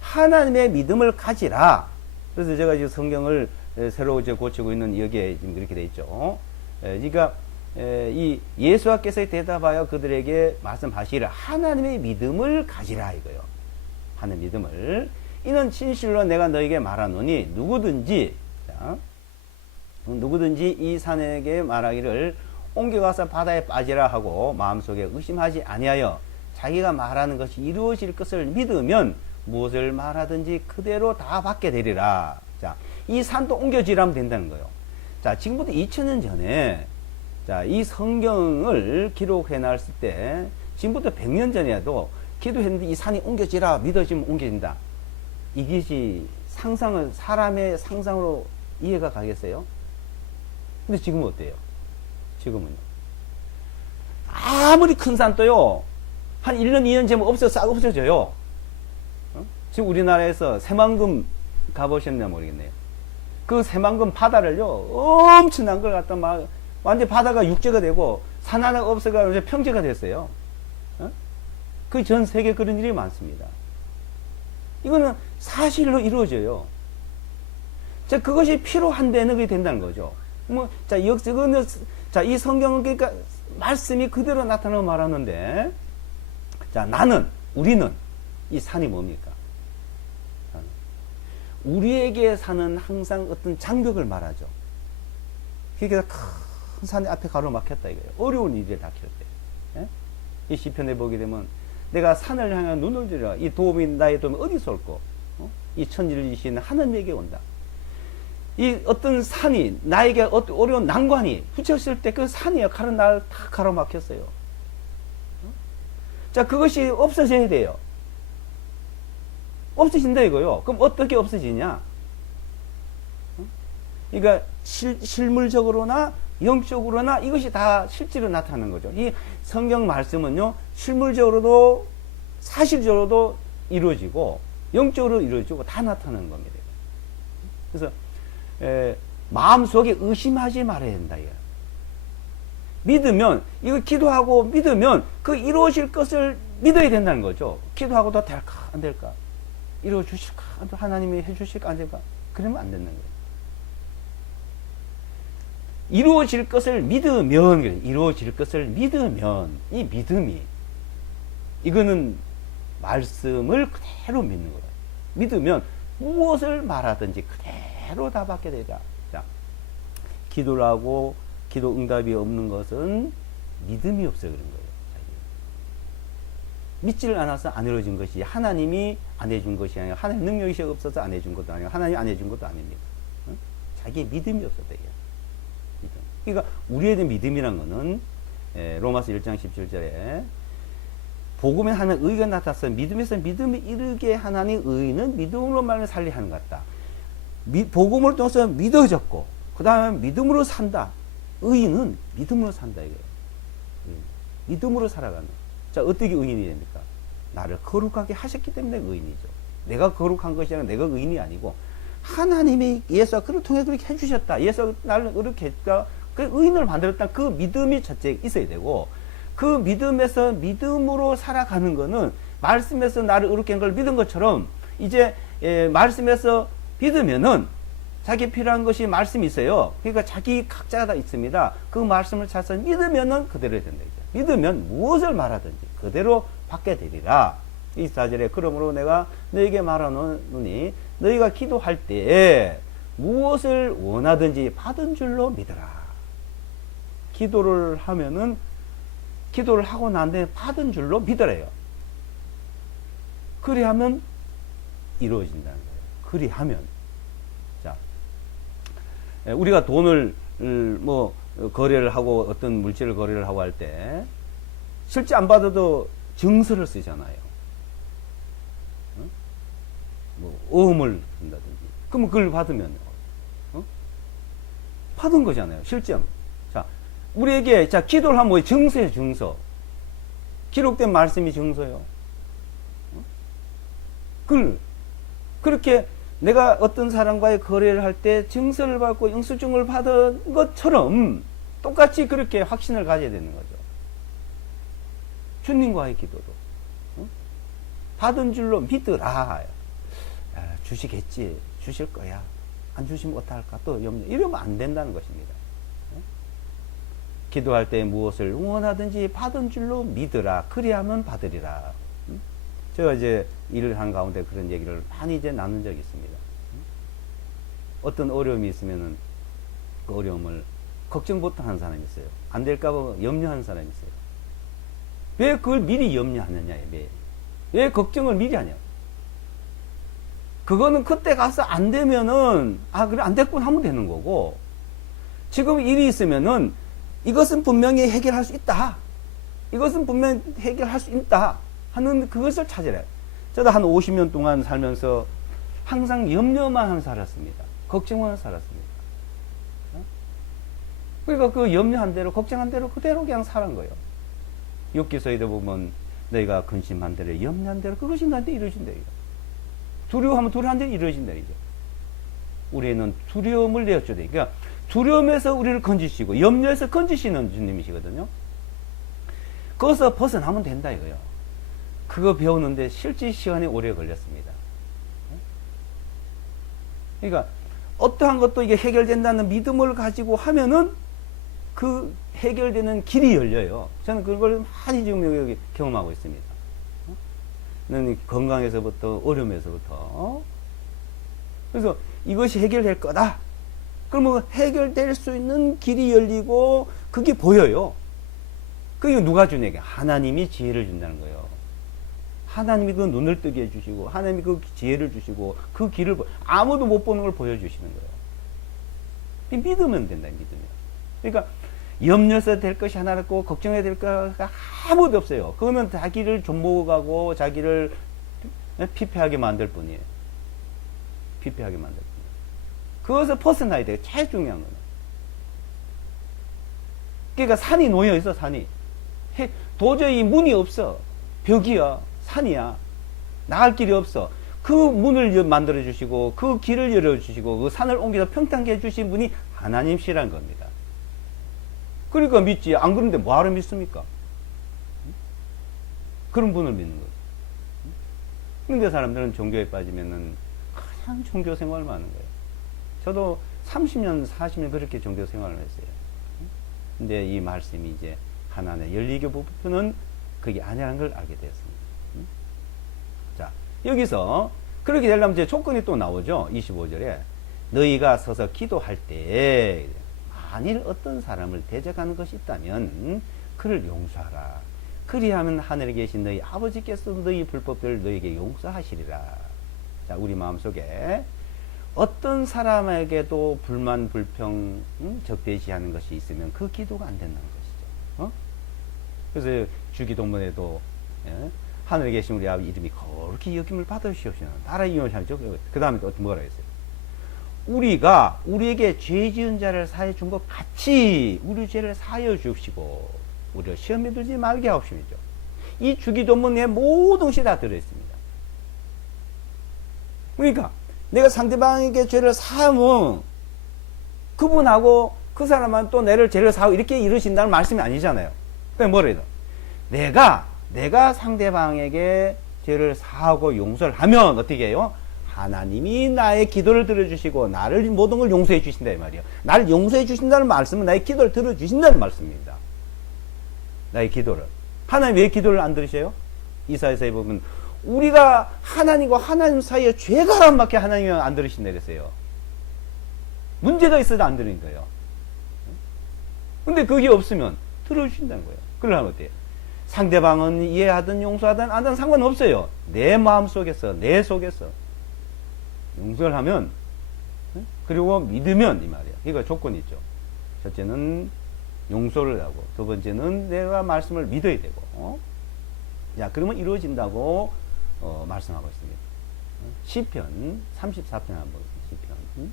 하나님의 믿음을 가지라. 그래서 제가 지금 성경을 새로 이제 고치고 있는 여기에 지금 그렇게 돼 있죠. 그러니까 이 예수께서 대답하여 그들에게 말씀하시라. 하나님의 믿음을 가지라 이거요. 하나님의 믿음을. 이는 진실로 내가 너에게 말하노니 누구든지 이 산에게 말하기를 옮겨가서 바다에 빠지라 하고 마음속에 의심하지 아니하여 자기가 말하는 것이 이루어질 것을 믿으면 무엇을 말하든지 그대로 다 받게 되리라. 자, 이 산도 옮겨지라면 된다는 거예요. 자, 지금부터 2000년 전에 자, 이 성경을 기록해 놨을 때 지금부터 100년 전에도 기도했는데 이 산이 옮겨지라 믿어지면 옮겨진다. 이것이 상상은 사람의 상상으로 이해가 가겠어요? 근데 지금은 어때요? 지금은요. 아무리 큰 산도요. 한 1년, 2년 지나면 싹 없어져요. 지금 우리나라에서 새만금 가보셨나 모르겠네요. 그 새만금 바다를요, 엄청난 걸 갖다 막, 완전 바다가 육지가 되고, 산 하나 없어가 이제 평지가 됐어요. 그 전 세계 그런 일이 많습니다. 이거는 사실로 이루어져요. 자, 그것이 필요한 데는 그게 된다는 거죠. 자, 자, 이 성경은 그러니까 말씀이 그대로 나타나고 말하는데, 자, 우리는 이 산이 뭡니까? 우리에게 산은 항상 어떤 장벽을 말하죠. 그러니까 큰 산의 앞에 가로막혔다 이거예요. 어려운 일을 닥칠 때. 이 시편에 보게 되면 내가 산을 향한 눈을 들여 이 도움이 나의 도움이 어디서 올고 이 천지이신 하나님에게 온다. 이 어떤 산이 나에게 어려운 난관이 붙였을 때 그 산이 나를 다 가로막혔어요. 자, 그것이 없어져야 돼요. 없어진다 이거요. 그럼 어떻게 없어지냐? 그러니까 실물적으로나 영적으로나 이것이 다 실제로 나타나는 거죠. 이 성경 말씀은요, 실물적으로도 사실적으로도 이루어지고 영적으로 이루어지고 다 나타나는 겁니다. 그래서 마음속에 의심하지 말아야 된다 이거예요. 믿으면, 이거 기도하고 믿으면 그 이루어질 것을 믿어야 된다는 거죠. 기도하고도 될까 안 될까? 이루어 주실까? 하나님이 해 주실까 안 될까? 그러면 안 되는 거예요. 이루어질 것을 믿으면, 이루어질 것을 믿으면, 이 믿음이, 이거는 말씀을 그대로 믿는 거예요. 믿으면 무엇을 말하든지 그대로 다 받게 되리라. 자, 기도를 하고 기도 응답이 없는 것은 믿음이 없어요. 그런 거예요. 믿지를 않아서 안 이루어진 것이 하나님이 안 해준 것이 아니라 하나님 능력이 없어서 안 해준 것도 아니고 하나님이 안 해준 것도 아닙니다. 자기의 믿음이 없었다. 믿음. 그러니까 우리에 대한 믿음이란 거는 로마서 1장 17절에 복음에 하나님 의가 나타나서 믿음에서 믿음에 이르게 하나님 의는 믿음으로 말면 살리 하는 것 같다. 복음을 통해서 믿어졌고 그 다음에 믿음으로 산다. 의인은 믿음으로 산다 이거예요. 믿음으로 살아가는. 자, 어떻게 의인이 됩니까? 나를 거룩하게 하셨기 때문에 의인이죠. 내가 거룩한 것이 아니라 내가 의인이 아니고 하나님이 예수가 그를 통해 그렇게 해주셨다. 예수가 나를 그렇게 했다. 그 의인을 만들었다. 그 믿음이 첫째 있어야 되고 그 믿음에서 믿음으로 살아가는 거는 말씀에서 나를 의롭게 한 걸 믿은 것처럼 이제 말씀에서 믿으면은 자기 필요한 것이 말씀이 있어요. 그러니까 자기 각자가 다 있습니다. 그 말씀을 찾아서 믿으면은 그대로 된다. 믿으면 무엇을 말하든지 그대로 받게 되리라. 이 4절에 그러므로 내가 너에게 말하노니 너희가 기도할 때에 무엇을 원하든지 받은 줄로 믿어라. 기도를 하면은 기도를 하고 난 뒤에 받은 줄로 믿으래요. 그리하면 이루어진다는 거예요. 그리하면. 자, 우리가 돈을 거래를 하고 어떤 물질을 거래를 하고 할 때 실제 안 받아도 증서를 쓰잖아요. 어음을 쓴다든지. 그러면 그걸 받으면 받은 거잖아요. 실제. 자, 우리에게 기도를 하면 뭐 증서예요, 증서. 기록된 말씀이 증서요. 그렇게 내가 어떤 사람과의 거래를 할 때 증서를 받고 영수증을 받은 것처럼 똑같이 그렇게 확신을 가져야 되는 거죠. 주님과의 기도도. 받은 줄로 믿으라. 주시겠지. 주실 거야. 안 주시면 어떡할까? 또 염려. 이러면 안 된다는 것입니다. 기도할 때 무엇을 원하든지 받은 줄로 믿으라. 그리하면 받으리라. 제가 이제 일을 한 가운데 그런 얘기를 많이 이제 나눈 적이 있습니다. 어떤 어려움이 있으면은 그 어려움을 걱정부터 하는 사람이 있어요. 안 될까봐 염려하는 사람이 있어요. 왜 그걸 미리 염려하느냐, 왜 걱정을 미리 하냐. 그거는 그때 가서 안 되면은, 아, 그래, 안 됐군 하면 되는 거고, 지금 일이 있으면은, 이것은 분명히 해결할 수 있다. 이것은 분명히 해결할 수 있다. 하는 그것을 찾으래요. 저도 한 50년 동안 살면서 항상 염려만 하며 살았습니다. 걱정만 하며 살았습니다. 그러니까 그 염려한 대로, 걱정한 대로 그대로 그냥 사는 거예요. 욥기서에 보면 너희가 근심한 대로, 염려한 대로 그것이 나한테 이루어진다. 두려워하면 두려워한 대로 이루어진다. 우리는 두려움을 내어줘야 돼. 그러니까 두려움에서 우리를 건지시고 염려에서 건지시는 주님이시거든요. 거기서 벗어나면 된다 이거요. 그거 배우는데 실제 시간이 오래 걸렸습니다. 그러니까 어떠한 것도 이게 해결된다는 믿음을 가지고 하면은 그 해결되는 길이 열려요. 저는 그걸 많이 지금 여기 경험하고 있습니다. 건강에서부터 어려움에서부터. 그래서 이것이 해결될 거다. 그러면 해결될 수 있는 길이 열리고 그게 보여요. 그게 누가 주냐게 하나님이 지혜를 준다는 거예요. 하나님이 그 눈을 뜨게 해주시고 하나님이 그 지혜를 주시고 그 길을 아무도 못 보는 걸 보여주시는 거예요. 믿으면 된다. 믿으면. 그러니까 염려해서 될 것이 하나 없고 걱정해야 될 것가 아무도 없어요. 그거는 자기를 좀먹어가고 자기를 피폐하게 만들 뿐이에요. 피폐하게 만들 뿐이에요. 그것을 벗어나야 돼요. 제일 중요한 거는. 그러니까 산이 놓여 있어. 산이 도저히 문이 없어. 벽이야. 산이야. 나갈 길이 없어. 그 문을 만들어 주시고 그 길을 열어 주시고 그 산을 옮겨서 평탄케 해주신 분이 하나님이시라는 겁니다. 그러니까 믿지. 안 그런데 뭐하러 믿습니까? 그런 분을 믿는 거죠. 근데 사람들은 종교에 빠지면은 그냥 종교 생활만 하는 거예요. 저도 30년, 40년 그렇게 종교 생활을 했어요. 근데 이 말씀이 이제 하나는 열리교 부분은 그게 아니라는 걸 알게 되었습니다. 자, 여기서 그렇게 되려면 이제 조건이 또 나오죠. 25절에 너희가 서서 기도할 때 만일 어떤 사람을 대적하는 것이 있다면 그를 용서하라. 그리하면 하늘에 계신 너희 아버지께서 너희 불법들을 너희에게 용서하시리라. 자, 우리 마음속에 어떤 사람에게도 불만, 불평, 적대시하는 것이 있으면 그 기도가 안 된다는 것이죠. 그래서 주기도문에도 하늘에 계신 우리 아버지 이름이 거룩히 여김을 받으시옵시며 나라 이용을 향하죠. 그 다음에 또 뭐라 했어요? 우리가 우리에게 죄 지은 자를 사해 준 것 같이 우리 죄를 사하여 주시고 우리를 시험에 들지 말게 하옵시죠. 이 주기도문에 모든 것이 다 들어있습니다. 그러니까 내가 상대방에게 죄를 사하면 그분하고 그 사람은 또 내를 죄를 사하고 이렇게 이루신다는 말씀이 아니잖아요. 그러니까 뭐라 해요? 내가 상대방에게 죄를 사하고 용서를 하면 어떻게 해요? 하나님이 나의 기도를 들어주시고 나를 모든 걸 용서해 주신다 이 말이에요. 나를 용서해 주신다는 말씀은 나의 기도를 들어주신다는 말씀입니다. 나의 기도를. 하나님 왜 기도를 안 들으셔요? 이사야서에 보면 우리가 하나님과 하나님 사이에 죄가 안 맞게 하나님이 안 들으신다 그랬어요. 문제가 있어도 안 들으는 거예요. 근데 그게 없으면 들어주신다는 거예요. 그러려면 어때요? 상대방은 이해하든 용서하든 안 하든 상관없어요. 내 마음 속에서, 내 속에서 용서를 하면, 그리고 믿으면 이 말이야. 이거 조건이 있죠. 첫째는 용서를 하고, 두 번째는 내가 말씀을 믿어야 되고, 자, 그러면 이루어진다고 말씀하고 있습니다. 시편 34편 한번 보겠습니다. 시편.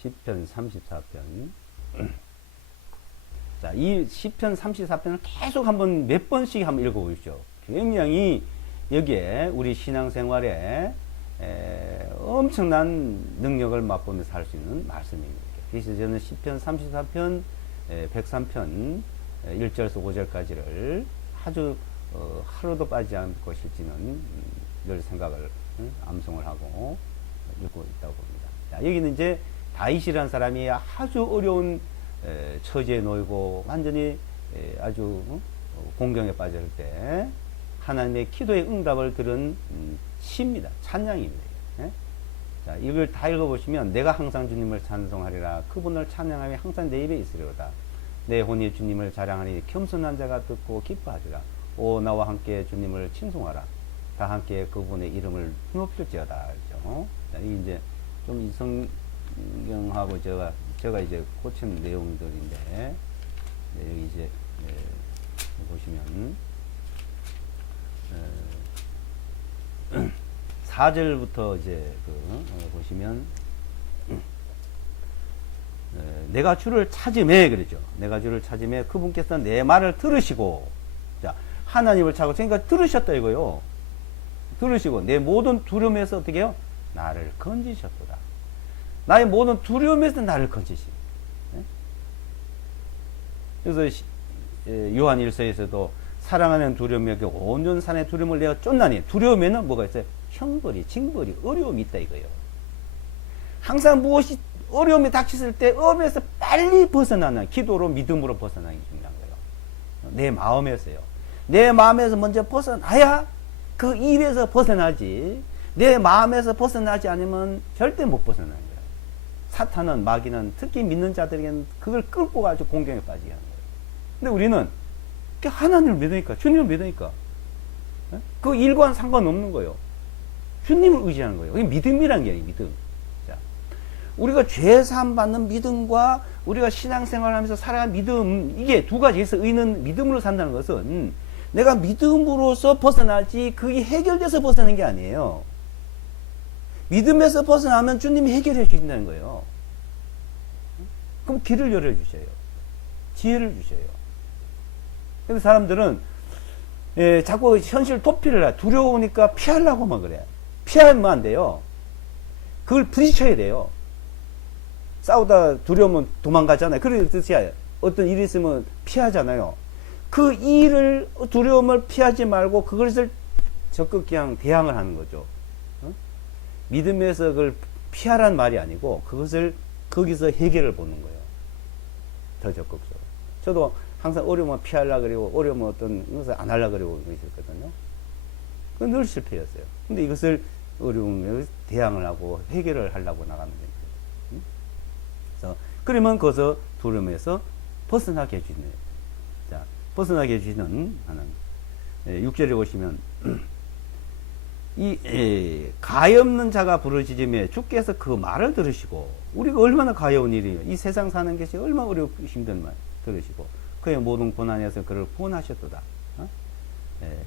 시편 34편. 자, 이 시편 34편을 계속 한번 몇 번씩 한번 읽어보십시오. 굉장히 여기에 우리 신앙생활에 엄청난 능력을 맛보면서 살 수 있는 말씀입니다. 그래서 저는 시편 34편, 103편 1절에서 5절까지를 아주 하루도 빠지지 않고 실지는 늘 생각을 암송을 하고 읽고 있다고 봅니다. 자, 여기는 이제 다윗이라는 사람이 아주 어려운 처지에 놓이고 완전히 아주 공경에 빠질 때 하나님의 기도의 응답을 들은 시입니다. 찬양입니다. 예? 자, 이걸 다 읽어보시면 내가 항상 주님을 찬송하리라. 그분을 찬양하며 항상 내 입에 있으리로다. 내 혼이 주님을 자랑하니 겸손한 자가 듣고 기뻐하리라. 오 나와 함께 주님을 칭송하라. 다 함께 그분의 이름을 높일지어다. 그렇죠? 자, 이 이제 좀 이 성경하고 제가 이제 고친 내용들인데 여기 이제 보시면 4절부터 이제 보시면 내가 주를 찾음에 그랬죠. 내가 주를 찾음에 그분께서 내 말을 들으시고 자 하나님을 찾고 그러니까 들으셨다 이거요. 들으시고 내 모든 두려움에서 어떻게 해요? 나를 건지셨도다. 나의 모든 두려움에서 나를 건지시. 그래서 요한 1서에서도 사랑하는 두려움에게 온전 산의 두려움을 내가 쫓나니 두려움에는 뭐가 있어요? 형벌이, 징벌이, 어려움이 있다 이거예요. 항상 무엇이 어려움이 닥쳤을 때 어려움에서 빨리 벗어나는 기도로 믿음으로 벗어나는 게 중요한 거예요. 내 마음에서요. 내 마음에서 먼저 벗어나야 그 일에서 벗어나지. 내 마음에서 벗어나지 않으면 절대 못 벗어나는 거예요. 사탄은 마귀는 특히 믿는 자들에게는 그걸 끌고 가지고 공경에 빠지게 하는 거예요. 근데 우리는 하나님을 믿으니까 주님을 믿으니까 그 일과는 상관없는 거예요. 주님을 의지하는 거예요. 그게 믿음이라는 게 아니에요. 믿음. 자, 우리가 죄 사함 받는 믿음과 우리가 신앙생활하면서 살아가는 믿음 이게 두 가지에서 의는 믿음으로 산다는 것은 내가 믿음으로서 벗어나지 그게 해결돼서 벗어나는 게 아니에요. 믿음에서 벗어나면 주님이 해결해 주신다는 거예요. 그럼 길을 열어주셔요. 지혜를 주셔요. 그래서 사람들은 자꾸 현실 도피를 해. 두려우니까 피하려고만 그래. 피하면 안 돼요. 그걸 부딪혀야 돼요. 싸우다 두려우면 도망가잖아요. 그렇듯이 어떤 일이 있으면 피하잖아요. 그 일을 두려움을 피하지 말고 그것을 적극 그냥 대항을 하는 거죠. 믿음에서 그걸 피하라는 말이 아니고 그것을 거기서 해결을 보는 거예요. 더 적극적으로. 저도 항상 어려우면 피하려고 그러고 어려우면 어떤 것을 안 하려고 그러고 있었거든요. 그건 늘 실패였어요. 근데 이것을 어려움에 대항을 하고 해결을 하려고 나가는 거예요. 그래서 그러면 거기서 두려움에서 벗어나게 해주는 거예요. 자, 벗어나게 해주시는 하나님. 6절에 보시면 가엾는 자가 부르짖으며 주께서 그 말을 들으시고 우리가 얼마나 가여운 일이에요. 이 세상 사는 것이 얼마나 어렵고 힘든 말 들으시고 그의 모든 고난에서 그를 구원하셨도다.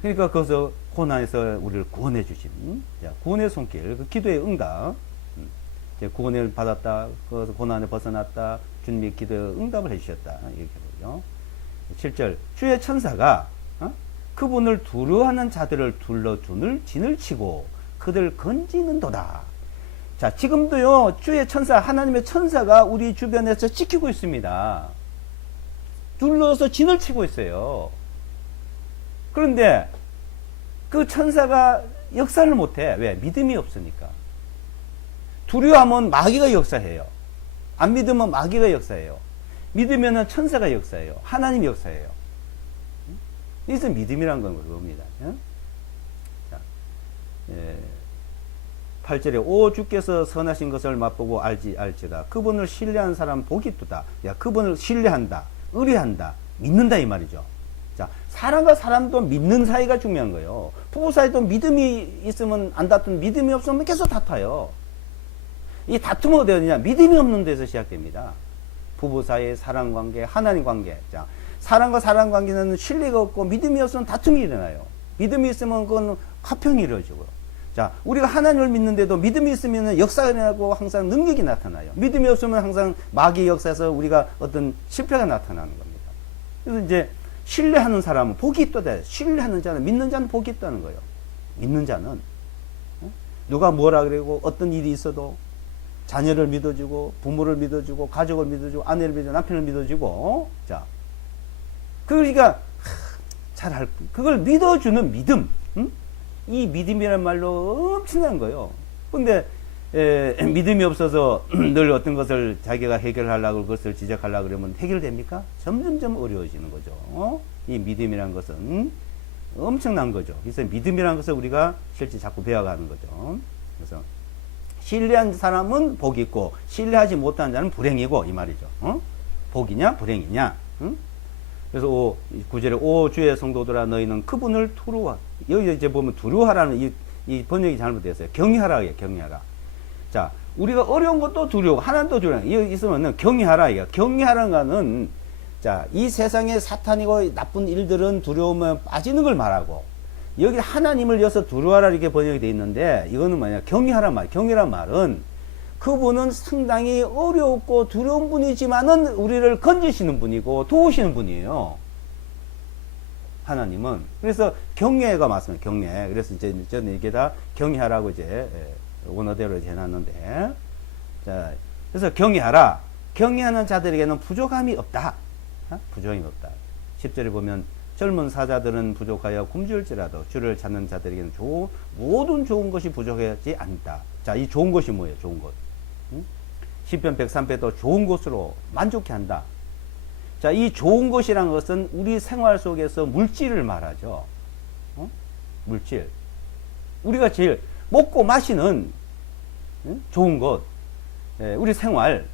그러니까 거기서 고난에서 우리를 구원해 주심. 구원의 손길, 그 기도의 응답. 구원을 받았다. 거기서 고난에 벗어났다. 주님의 기도에 응답을 해주셨다. 이렇게 보죠. 7절 주의 천사가 그분을 두려워하는 자들을 둘러 진을 치고 그들 건지는도다. 자, 지금도요 주의 천사 하나님의 천사가 우리 주변에서 지키고 있습니다. 둘러서 진을 치고 있어요. 그런데 그 천사가 역사를 못해. 왜? 믿음이 없으니까. 두려워하면 마귀가 역사해요. 안 믿으면 마귀가 역사해요. 믿으면 천사가 역사해요. 하나님이 역사해요. 이것은 믿음이란 건 그겁니다. 자, 8절에 오 주께서 선하신 것을 맛보고 알지다. 그분을 신뢰한 사람 복이 있도다. 야, 그분을 신뢰한다. 의뢰한다. 믿는다 이 말이죠. 자, 사람과 사람도 믿는 사이가 중요한 거예요. 부부 사이도 믿음이 있으면 안 다툰 믿음이 없으면 계속 다퉈요. 이 다툼은 어디에 되냐? 믿음이 없는 데서 시작됩니다. 부부 사이의 사랑 관계, 하나님 관계. 자, 사랑과 사랑 관계는 신뢰가 없고 믿음이 없으면 다툼이 일어나요. 믿음이 있으면 그건 화평이 이루어지고요. 자, 우리가 하나님을 믿는데도 믿음이 있으면 역사가 일어나고 항상 능력이 나타나요. 믿음이 없으면 항상 마귀의 역사에서 우리가 어떤 실패가 나타나는 겁니다. 그래서 이제 신뢰하는 사람은 복이 있다. 신뢰하는 자는, 믿는 자는 복이 있다는 거예요. 믿는 자는 누가 뭐라 그러고 어떤 일이 있어도 자녀를 믿어주고 부모를 믿어주고 가족을 믿어주고 아내를 믿어주고 남편을 믿어주고 자, 그러니까 그걸 믿어주는 믿음. 이 믿음이란 말로 엄청난 거예요. 근데 믿음이 없어서 늘 어떤 것을 자기가 해결하려고 그것을 지적하려고 그러면 해결됩니까? 점점점 어려워지는 거죠. 이 믿음이란 것은 엄청난 거죠. 그래서 믿음이란 것을 우리가 실제 자꾸 배워가는 거죠. 그래서 신뢰한 사람은 복이 있고 신뢰하지 못하는 자는 불행이고 이 말이죠. 복이냐 불행이냐. 그래서 9절에 오 주의 성도들아 너희는 그분을 두려워. 여기 이제 보면 두려워하라는 이 번역이 잘못됐어요. 경외하라 이게 경외하라. 자, 우리가 어려운 것도 두려워, 하나님도 두려워. 여기 있으면은 경외하라 이게. 경외하라는 거는 자, 이 세상의 사탄이고 나쁜 일들은 두려우면 빠지는 걸 말하고 여기 하나님을 여서 두려워하라 이렇게 번역이 되어 있는데 이거는 뭐냐 경외하란 말. 경외란 말은 그분은 상당히 어렵고 두려운 분이지만은 우리를 건지시는 분이고 도우시는 분이에요. 하나님은. 그래서 경외가 맞습니다. 경외. 그래서 이제 저는 이게 다 경외하라고 이제 원어대로 이제 해놨는데 자, 그래서 경외하라. 경외하는 자들에게는 부족함이 없다. 부족함이 없다. 10절에 보면 젊은 사자들은 부족하여 굶주릴지라도 주를 찾는 자들에게는 모든 좋은 것이 부족하지 않다. 자, 이 좋은 것이 뭐예요? 좋은 것. 시편 103편도 좋은 것으로 만족해 한다. 자, 이 좋은 것이란 것은 우리 생활 속에서 물질을 말하죠. 물질. 우리가 제일 먹고 마시는 좋은 것. 우리 생활.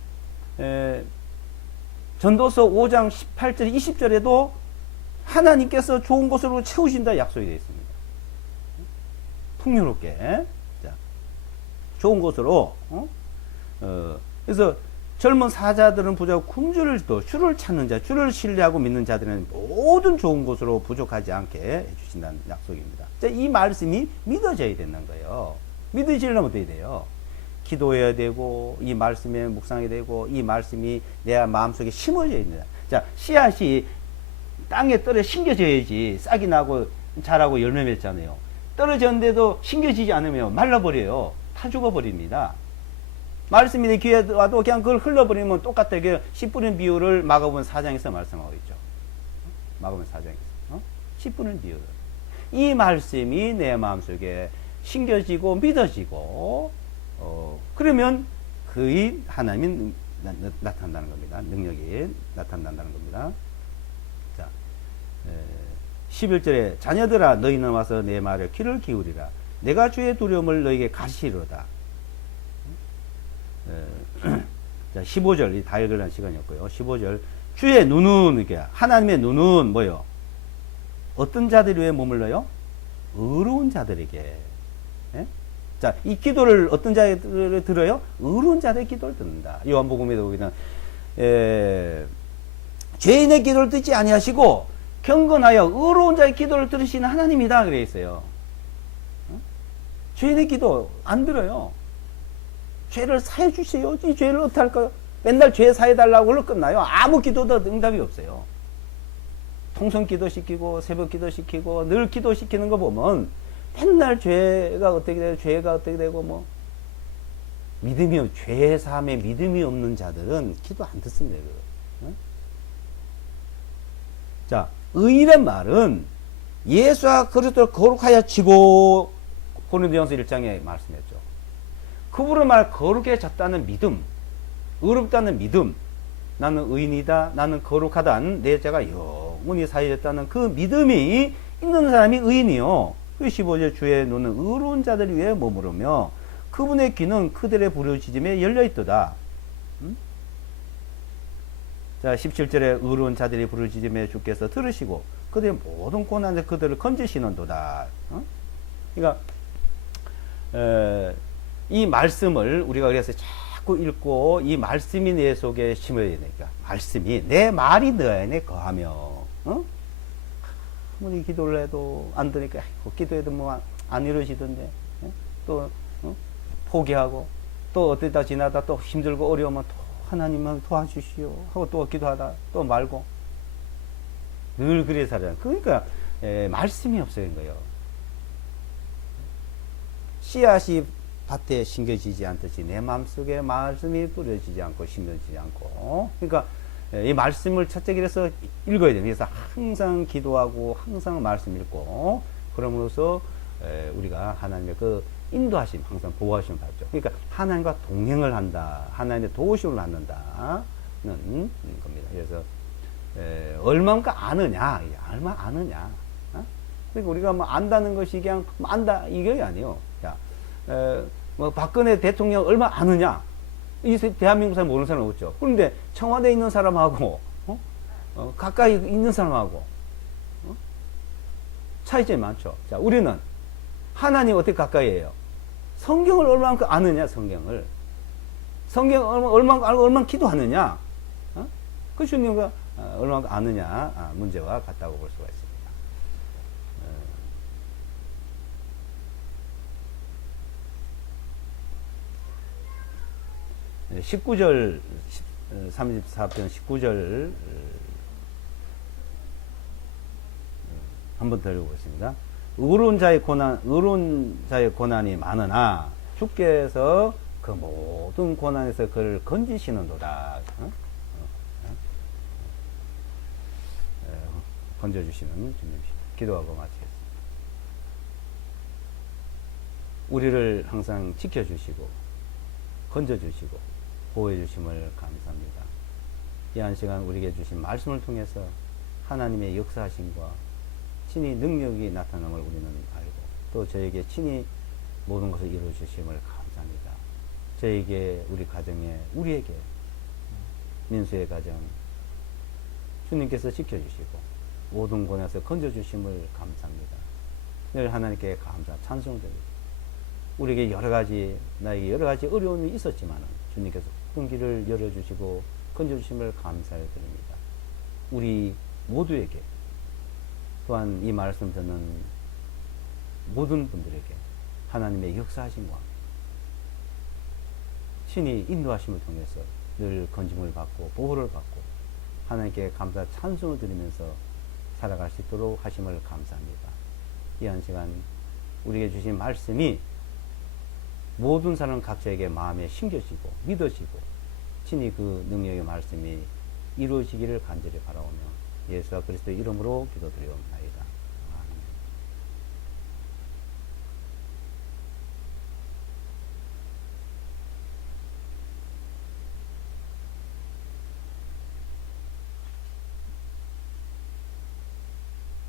전도서 5장 18절, 20절에도 하나님께서 좋은 것으로 채우신다 약속이 되어 있습니다. 풍요롭게. 자, 좋은 것으로. 그래서 젊은 사자들은 부족하고 굶주릴지도 주를 찾는 자, 주를 신뢰하고 믿는 자들은 모든 좋은 것으로 부족하지 않게 해주신다는 약속입니다. 자, 이 말씀이 믿어져야 된다는 거예요. 믿어지려면 어떻게 돼요? 기도해야 되고 이 말씀에 묵상해야 되고 이 말씀이 내 마음속에 심어져야 됩니다. 자, 씨앗이 땅에 떨어 심겨져야지 싹이 나고 자라고 열매 맺잖아요. 떨어졌는데도 심겨지지 않으면 말라버려요. 타 죽어버립니다. 말씀이 내 귀에 와도 그냥 그걸 흘러버리면 똑같아. 씨 뿌린 비유를 마가복음 4장에서 말씀하고 있죠. 마가복음 4장에서. 씨 뿌린 비유. 이 말씀이 내 마음속에 심겨지고 믿어지고 그러면 그의 하나님이 나타난다는 겁니다. 능력이 나타난다는 겁니다. 자, 11절에 자녀들아 너희는 와서 내 말에 귀를 기울이라. 내가 주의 두려움을 너희에게 가르치리로다. 자, 15절 다 읽으려는 시간이었고요. 15절 주의 눈은 이게 하나님의 눈은 뭐요? 어떤 자들이 왜 머물러요? 의로운 자들에게. 예? 자, 이 기도를 어떤 자들을 들어요? 의로운 자들의 기도를 듣는다. 요한복음에도 보기는 죄인의 기도를 듣지 아니하시고 경건하여 의로운 자의 기도를 들으시는 하나님이다 그래 있어요. 죄인의 기도 안 들어요. 죄를 사해 주세요. 이 죄를 어떻게 할까요? 맨날 죄 사해 달라고 흘러 끝나요. 아무 기도도 응답이 없어요. 통성 기도 시키고 새벽 기도 시키고 늘 기도 시키는 거 보면 맨날 죄가 어떻게 되고 죄가 어떻게 되고 뭐 믿음이 죄 사함에 믿음이 없는 자들은 기도 안 듣습니다. 응? 자, 의란 말은 예수와 그리스도를 거룩하여 치고 고린도전서 1장에 말씀했죠. 그분을 말 거룩해졌다는 믿음, 의롭다는 믿음, 나는 의인이다, 나는 거룩하다는 내 자가 영원히 사해졌다는 그 믿음이 있는 사람이 의인이요. 15절 주의 눈은 의로운 자들 위에 머무르며 그분의 귀는 그들의 부르짖음에 열려있도다. 자, 17절에 의로운 자들이 부르짖음에 주께서 들으시고 그들의 모든 고난에 그들을 건지시는도다. 그러니까 이 말씀을 우리가 그래서 자꾸 읽고 이 말씀이 내 속에 심어야 되니까 말씀이 내 말이 너 안에 거하며 아무리 기도를 해도 안 되니까 기도해도 뭐 안 이루어지던데 또 포기하고 또 어디다 지나다 또 힘들고 어려우면 또 하나님만 도와주시오 하고 또 기도하다 또 말고 늘 그래 살아요. 그러니까 말씀이 없어진 거예요. 씨앗이 밭에 심겨지지 않듯이 내 마음속에 말씀이 뿌려지지 않고 심겨지지 않고 그러니까 이 말씀을 첫째 길에서 읽어야 돼요. 그래서 항상 기도하고 항상 말씀 읽고 그러면서 우리가 하나님의 그 인도하심 항상 보호하심을 받죠. 그러니까 하나님과 동행을 한다. 하나님의 도우심을 받는다는 겁니다. 그래서 얼마만큼 아느냐, 얼마 아느냐. 그러니까 우리가 뭐 안다는 것이 그냥 안다 이게 아니에요. 자, 뭐 박근혜 대통령 얼마 아느냐? 이 대한민국 사람 모르는 사람 없죠. 그런데 청와대에 있는 사람하고 가까이 있는 사람하고 차이점이 많죠. 자, 우리는 하나님 어떻게 가까이 해요? 성경을 얼마만큼 아느냐, 성경을. 성경 얼마나 기도하느냐? 그 주님과 얼마나 아느냐 문제와 같다고 볼 수가 있습니다. 19절 34편 19절 한번 더 읽어보겠습니다. 의로운 자의 고난이 많으나 주께서 그 모든 고난에서 그를 건지시는도다. 건져주시는 주님, 기도하고 마치겠습니다. 우리를 항상 지켜주시고 건져주시고 보호해주심을 감사합니다. 이 한 시간 우리에게 주신 말씀을 통해서 하나님의 역사하심과 친히 능력이 나타남을 우리는 알고 또 저에게 친히 모든 것을 이루어주심을 감사합니다. 저에게, 우리 가정에, 우리에게, 민수의 가정 주님께서 지켜주시고 모든 고난에서 건져주심을 감사합니다. 늘 하나님께 감사, 찬송드립니다. 우리에게 나에게 여러 가지 어려움이 있었지만 주님께서 큰 길을 열어주시고 건져주심을 감사드립니다. 우리 모두에게 또한 이 말씀 듣는 모든 분들에게 하나님의 역사하심과 친히 인도하심을 통해서 늘 건짐을 받고 보호를 받고 하나님께 감사 찬송을 드리면서 살아갈 수 있도록 하심을 감사합니다. 이 한 시간 우리에게 주신 말씀이 모든 사람 각자에게 마음에 심겨지고 믿어지고 친히 그 능력의 말씀이 이루어지기를 간절히 바라오며 예수와 그리스도의 이름으로 기도드리옵나이다.